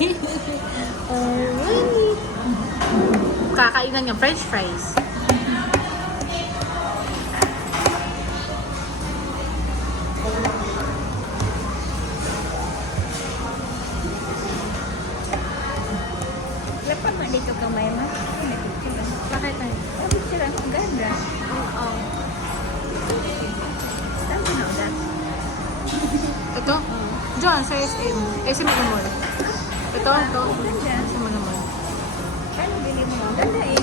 Alright. Kakainan niya french fries. Lepas mak dito kamay ma. Bakit tayo? Sabi sila ang ganda. Oo. Sabi na ugat. Ito? Diyan, sa SM. SM Mall. Ito. Ganda. Sa Mall. Ano bili mo? Ganda eh.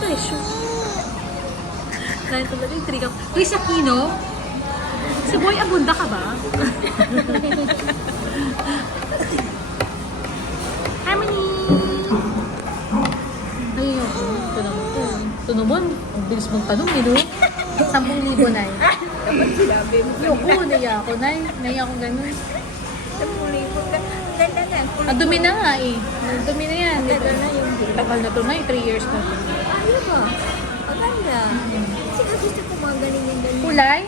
Presyo. Dahil talaga yung trigang. Chris Aquino? Si Boy Abunda ka ba? Harmony! Ayun yun. Ito naman. Ito naman. Ang bilis mong tanong, no? 10,000 na eh. Dapat sinabi mo. Yoko, naiya ako na eh. Naiya ako ganun. Sa muli ko. Ganda na. Ang dumi na nga eh. Ang dumi na yan. Ganda na yung bill. Tagal na to na eh. 3 years na to. Ayaw ba? Maganda. Kasi gusto ko mga galing yung galing. Kulay?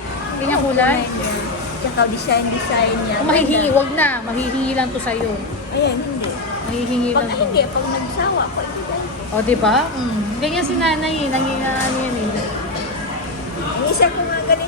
Ganyan kulay? Tsaka design niya. Kung mahihingi, wag na. Mahihingi lang to sa'yo. Ayan, hindi. Mahihingi Pag lang to. hindi, pag nagsawa ko, ibigay ko. O, diba? Ganyan si nanay eh. Nangyayari yan eh. Ang isa ko nga ganito